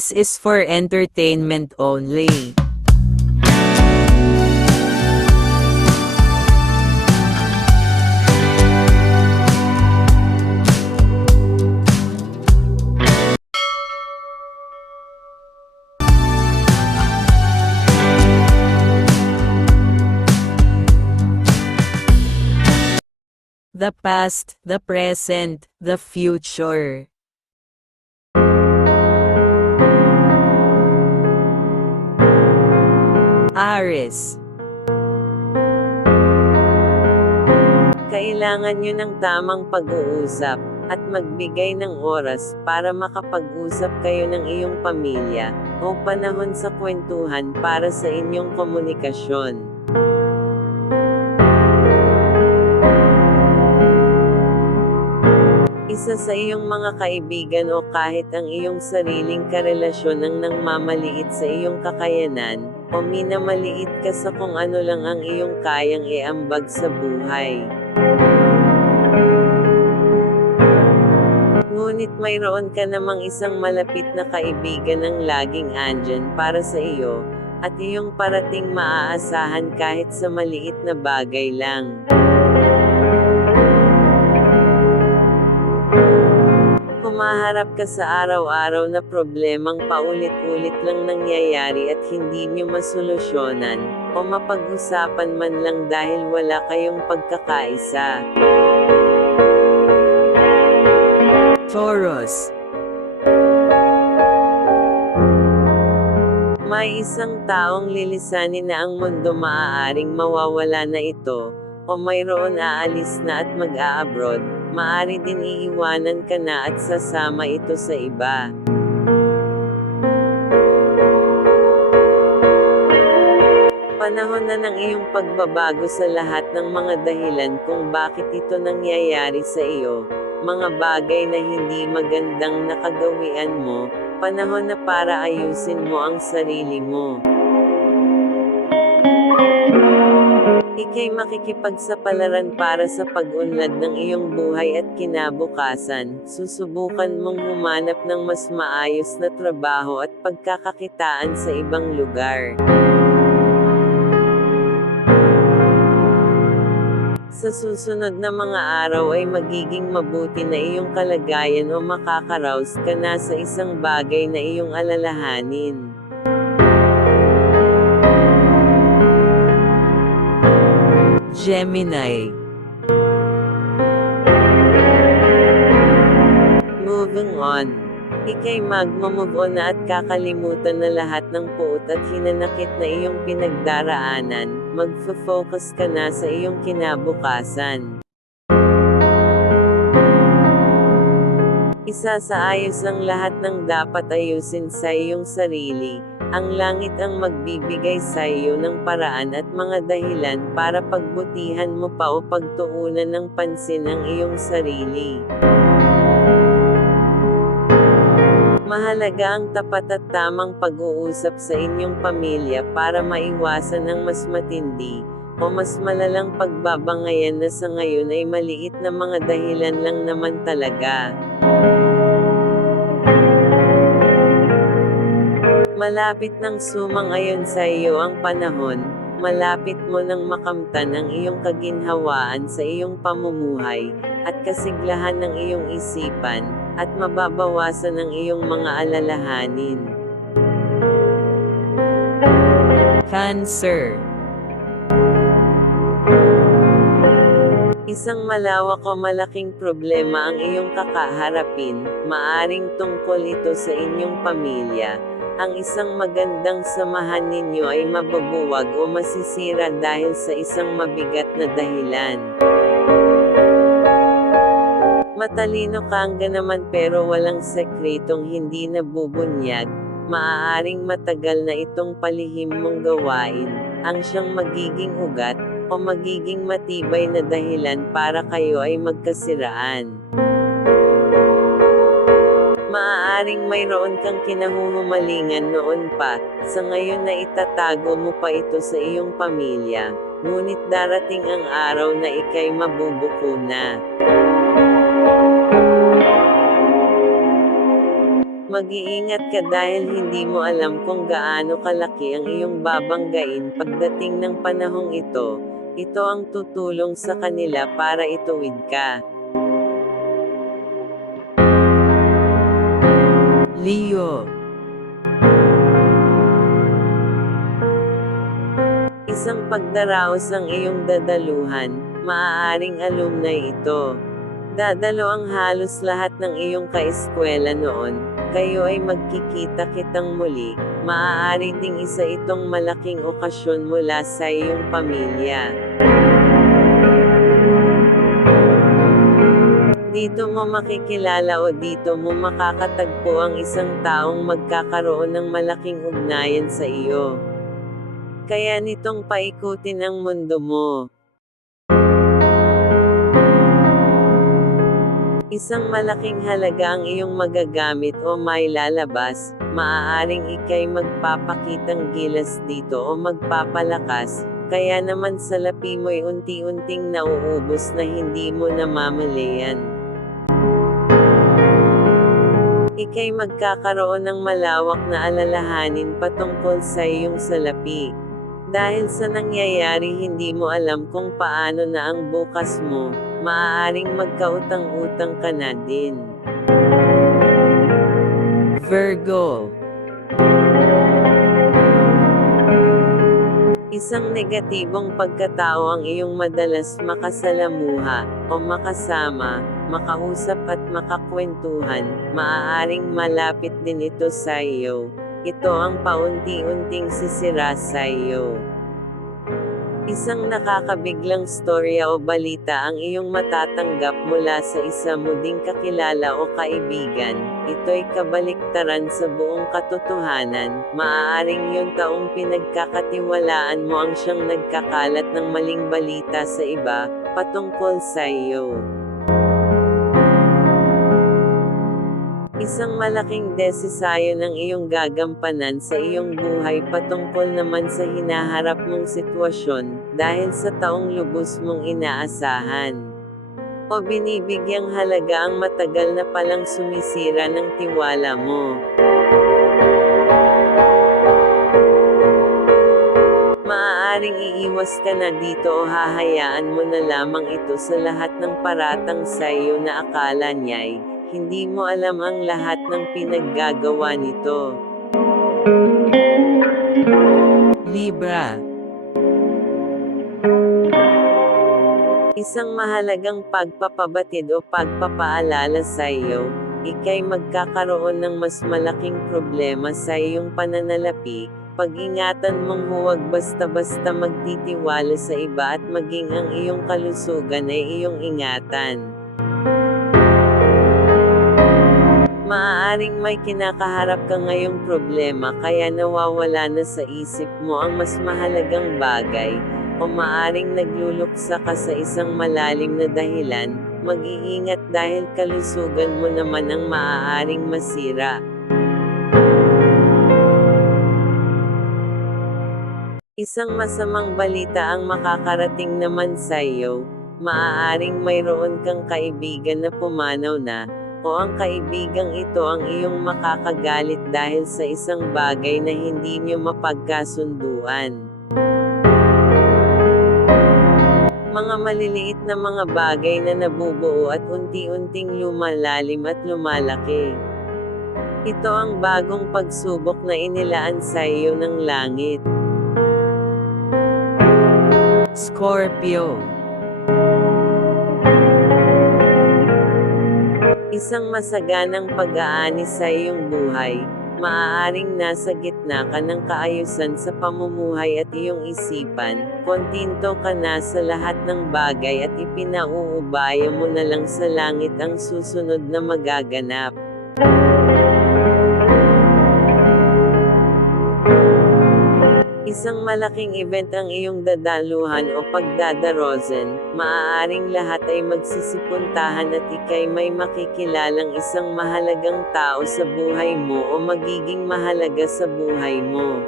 This is for entertainment only. The past, the present, the future. Aries. Kailangan nyo ng tamang pag-uusap, at magbigay ng oras para makapag-usap kayo ng iyong pamilya, o panahon sa kwentuhan para sa inyong komunikasyon. Isa sa iyong mga kaibigan o kahit ang iyong sariling karelasyon ang nangmamaliit sa iyong kakayanan, o minamaliit ka sa kung ano lang ang iyong kayang iambag sa buhay. Ngunit mayroon ka namang isang malapit na kaibigan ang laging andyan para sa iyo, at iyong parating maaasahan kahit sa maliit na bagay lang. Humaharap ka sa araw-araw na problemang paulit-ulit lang nangyayari at hindi nyo masolusyonan, o mapag-usapan man lang dahil wala kayong pagkakaisa. Taurus. May isang taong lilisanin na ang mundo, maaaring mawawala na ito, o mayroon aalis na at mag-a-abroad. Maari din iiwanan ka na at sasama ito sa iba. Panahon na ng iyong pagbabago sa lahat ng mga dahilan kung bakit ito nangyayari sa iyo, mga bagay na hindi magandang nakagawian mo, panahon na para ayusin mo ang sarili mo. Ika'y makikipagsapalaran para sa pag-unlad ng iyong buhay at kinabukasan. Susubukan mong humanap ng mas maayos na trabaho at pagkakakitaan sa ibang lugar. Sa susunod na mga araw ay magiging mabuti na iyong kalagayan o makakaraos ka na sa isang bagay na iyong alalahanin. Gemini. Moving on. Ika'y magmamove on na at kakalimutan na lahat ng puot at hinanakit na iyong pinagdaraanan, magfo-focus ka na sa iyong kinabukasan. Isasaayos ang lahat ng dapat ayusin sa iyong sarili. Ang langit ang magbibigay sa iyo ng paraan at mga dahilan para pagbutihan mo pa o pagtuunan ng pansin ang iyong sarili. Mahalaga ang tapat at tamang pag-uusap sa inyong pamilya para maiwasan ang mas matindi, o mas malalang pagbabangayan na sa ngayon ay maliit na mga dahilan lang naman talaga. Malapit nang sumang-ayon sa iyo ang panahon, malapit mo nang makamtan ang iyong kaginhawaan sa iyong pamumuhay, at kasiglahan ng iyong isipan, at mababawasan ang iyong mga alalahanin. Cancer. Isang malawak o malaking problema ang iyong kakaharapin, maaring tungkol ito sa inyong pamilya. Ang isang magandang samahan ninyo ay mababuwag o masisira dahil sa isang mabigat na dahilan. Matalino ka naman pero walang sekretong hindi nabubunyag, maaaring matagal na itong palihim mong gawain, ang siyang magiging ugat, o magiging matibay na dahilan para kayo ay magkasiraan. Maaaring mayroon kang kinahuhumalingan noon pa, sa ngayon na itatago mo pa ito sa iyong pamilya, ngunit darating ang araw na ika'y mabubuko na. Mag-iingat ka dahil hindi mo alam kung gaano kalaki ang iyong babanggain pagdating ng panahong ito. Ito ang tutulong sa kanila para ituwid ka. Leo. Isang pagdaraos ang iyong dadaluhan, maaaring alumni ito. Dadalo ang halos lahat ng iyong kaeskwela noon, kayo ay magkikita-kitang muli, maaari ding isa itong malaking okasyon mula sa iyong pamilya. Dito mo makikilala o dito mo makakatagpo ang isang taong magkakaroon ng malaking ugnayan sa iyo. Kaya nitong paikutin ang mundo mo. Isang malaking halaga ang iyong magagamit o mailalabas, maaaring ika'y magpapakitang gilas dito o magpapalakas, kaya naman salapi mo'y unti-unting nauubos na hindi mo namamalayan. Ika'y magkakaroon ng malawak na alalahanin patungkol sa iyong salapi. Dahil sa nangyayari hindi mo alam kung paano na ang bukas mo, maaaring magkautang-utang ka na din. Virgo. Isang negatibong pagkatao ang iyong madalas makasalamuha, o makasama, makausap at makakwentuhan, maaaring malapit din ito sa iyo. Ito ang paunti-unting sisira sa iyo. Isang nakakabiglang storya o balita ang iyong matatanggap mula sa isa mo ding kakilala o kaibigan. Ito'y kabaliktaran sa buong katotohanan. Maaaring yung taong pinagkakatiwalaan mo ang siyang nagkakalat ng maling balita sa iba, patungkol sa iyo. Isang malaking desisayo ng iyong gagampanan sa iyong buhay patungkol naman sa hinaharap mong sitwasyon, dahil sa taong lubos mong inaasahan. O binibigyang halaga ang matagal na palang sumisira ng tiwala mo. Maaaring iiwas ka na dito o hahayaan mo na lamang ito sa lahat ng paratang sa iyo na akala niya'y hindi mo alam ang lahat ng pinaggagawa nito. Libra. Isang mahalagang pagpapabatid o pagpapaalala sa iyo, ika'y magkakaroon ng mas malaking problema sa iyong pananalapi. Pag-ingatan mong huwag basta-basta magtitiwala sa iba at maging ang iyong kalusugan ay iyong ingatan. Maaaring may kinakaharap ka ngayong problema kaya nawawala na sa isip mo ang mas mahalagang bagay, o maaaring nagluluksa ka sa isang malalim na dahilan. Mag-iingat dahil kalusugan mo naman ang maaaring masira. Isang masamang balita ang makakarating naman sa iyo. Maaaring mayroon kang kaibigan na pumanaw na, o ang kaibigang ito ang iyong makakagalit dahil sa isang bagay na hindi niyo mapagkasunduan. Mga maliliit na mga bagay na nabubuo at unti-unting lumalalim at lumalaki. Ito ang bagong pagsubok na inilaan sa iyo ng langit. Scorpio. Isang masaganang pag-aani sa iyong buhay, maaaring nasa gitna ka ng kaayusan sa pamumuhay at iyong isipan, kontento ka na sa lahat ng bagay at ipinauubaya mo na lang sa langit ang susunod na magaganap. Isang malaking event ang iyong dadaluhan o pagdadarosen, maaaring lahat ay magsisipuntahan at ika'y may makikilalang isang mahalagang tao sa buhay mo o magiging mahalaga sa buhay mo.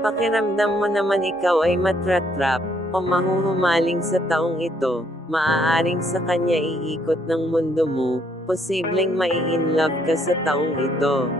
Pakiramdam mo naman ikaw ay matratrap, o mahuhumaling sa taong ito, maaaring sa kanya iikot ng mundo mo, posibleng mai-inlove ka sa taong ito.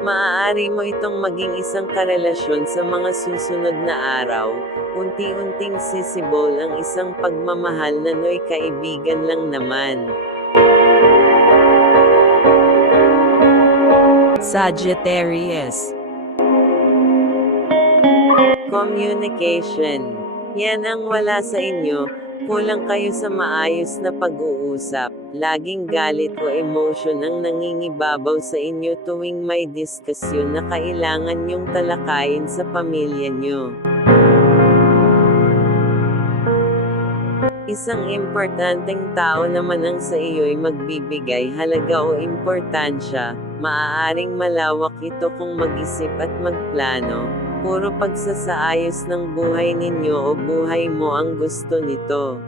Maaari mo itong maging isang karelasyon sa mga susunod na araw, unti-unting sisibol ang isang pagmamahal na no'y kaibigan lang naman. Sagittarius. Communication. Yan ang wala sa inyo, kulang kayo sa maayos na pag-uusap, laging galit o emotion ang nangingibabaw sa inyo tuwing may diskusyon na kailangan niyong talakayin sa pamilya niyo. Isang importanteng tao naman ang sa iyo'y magbibigay halaga o importansya, maaaring malawak ito kung mag-isip at magplano. Puro pagsasaayos ng buhay ninyo o buhay mo ang gusto nito.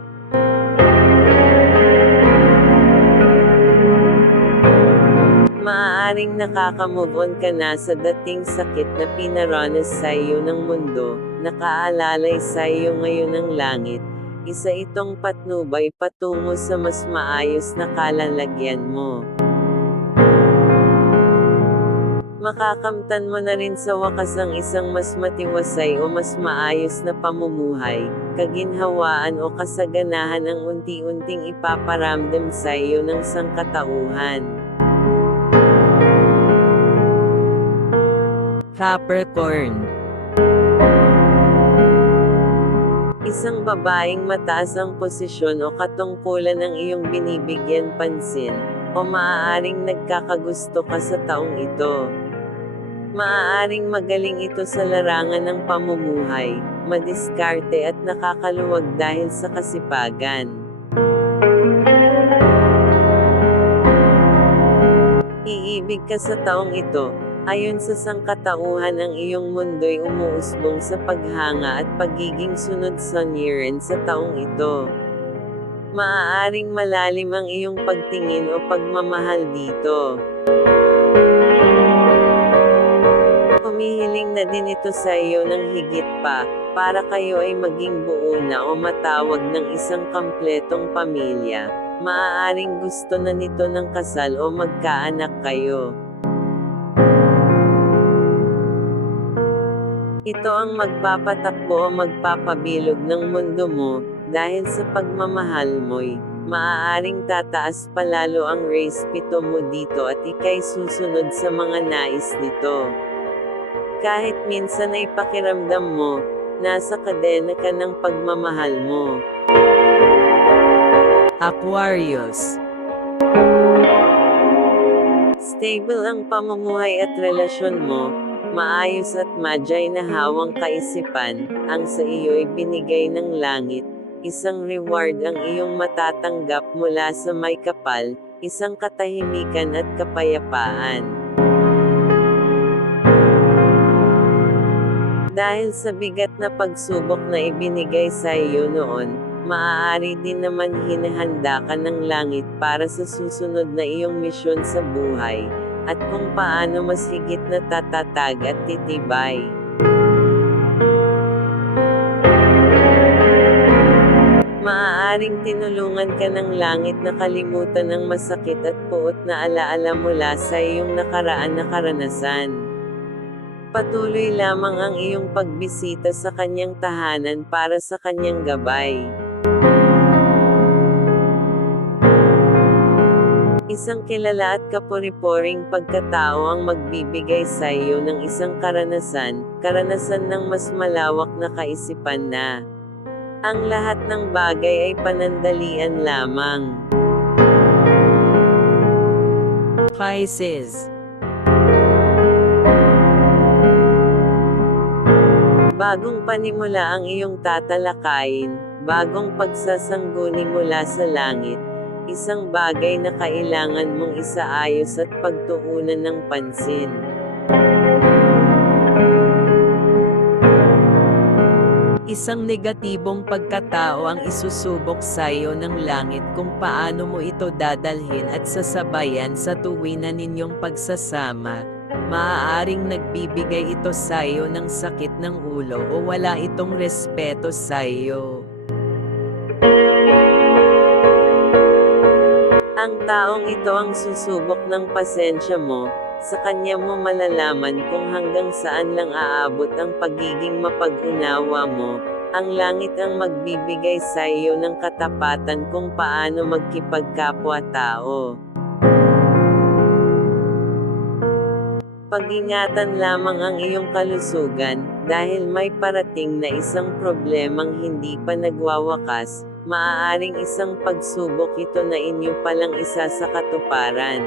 Maaaring nakaka-move on ka na sa dating sakit na pinaranas sa iyo ng mundo, nakaalalay sa iyo ngayon ng langit. Isa itong patnubay patungo sa mas maayos na kalalagyan mo. Makakamtan mo na rin sa wakas ang isang mas matiwasay o mas maayos na pamumuhay, kaginhawaan o kasaganahan ang unti-unting ipaparamdam sa iyo ng sangkatauhan. Capricorn. Isang babaeng mataas ang posisyon o katungkulan ng iyong binibigyan pansin, o maaaring nagkakagusto ka sa taong ito. Maaaring magaling ito sa larangan ng pamumuhay, madiskarte at nakakaluwag dahil sa kasipagan. Iibig ka sa taong ito, ayon sa sangkatauhan ang iyong mundo'y umuusbong sa paghanga at pagiging sunod-sunyirin sa taong ito. Maaaring malalim ang iyong pagtingin o pagmamahal dito. Humihiling na din ito sa iyo ng higit pa, para kayo ay maging buo na o matawag ng isang kampletong pamilya. Maaaring gusto na nito ng kasal o magkaanak kayo. Ito ang magpapatakbo o magpapabilog ng mundo mo, dahil sa pagmamahal mo'y, maaaring tataas palalo ang respeto mo dito at ika'y susunod sa mga nais nito. Kahit minsan ay pakiramdam mo, nasa kadena ka ng pagmamahal mo. Aquarius. Stable ang pamumuhay at relasyon mo, maayos at madyay na hawang kaisipan, ang sa iyo'y binigay ng langit, isang reward ang iyong matatanggap mula sa may kapal, isang katahimikan at kapayapaan. Dahil sa bigat na pagsubok na ibinigay sa iyo noon, maaari din naman hinahanda ka ng langit para sa susunod na iyong misyon sa buhay, at kung paano mas higit na tatatag at titibay. Maaaring tinulungan ka ng langit na kalimutan ang masakit at puot na alaala mula sa iyong nakaraan na karanasan. Patuloy lamang ang iyong pagbisita sa kanyang tahanan para sa kanyang gabay. Isang kilala at kapuri-poring pagkatao ang magbibigay sa iyo ng isang karanasan ng mas malawak na kaisipan na ang lahat ng bagay ay panandalian lamang. Pisces. Bagong panimula ang iyong tatalakayin, bagong pagsasangguni mula sa langit, isang bagay na kailangan mong isaayos at pagtuunan ng pansin. Isang negatibong pagkatao ang isusubok sa iyo ng langit kung paano mo ito dadalhin at sasabayan sa tuwiran ninyong pagsasama. Maaaring nagbibigay ito sa'yo ng sakit ng ulo o wala itong respeto sa'yo. Ang taong ito ang susubok ng pasensya mo, sa kanya mo malalaman kung hanggang saan lang aabot ang pagiging mapag-unawa mo. Ang langit ang magbibigay sa iyo ng katapatan kung paano magkipagkapwa-tao. Pag-ingatan lamang ang iyong kalusugan, dahil may parating na isang problemang hindi pa nagwawakas, maaaring isang pagsubok ito na inyo palang isa sa katuparan.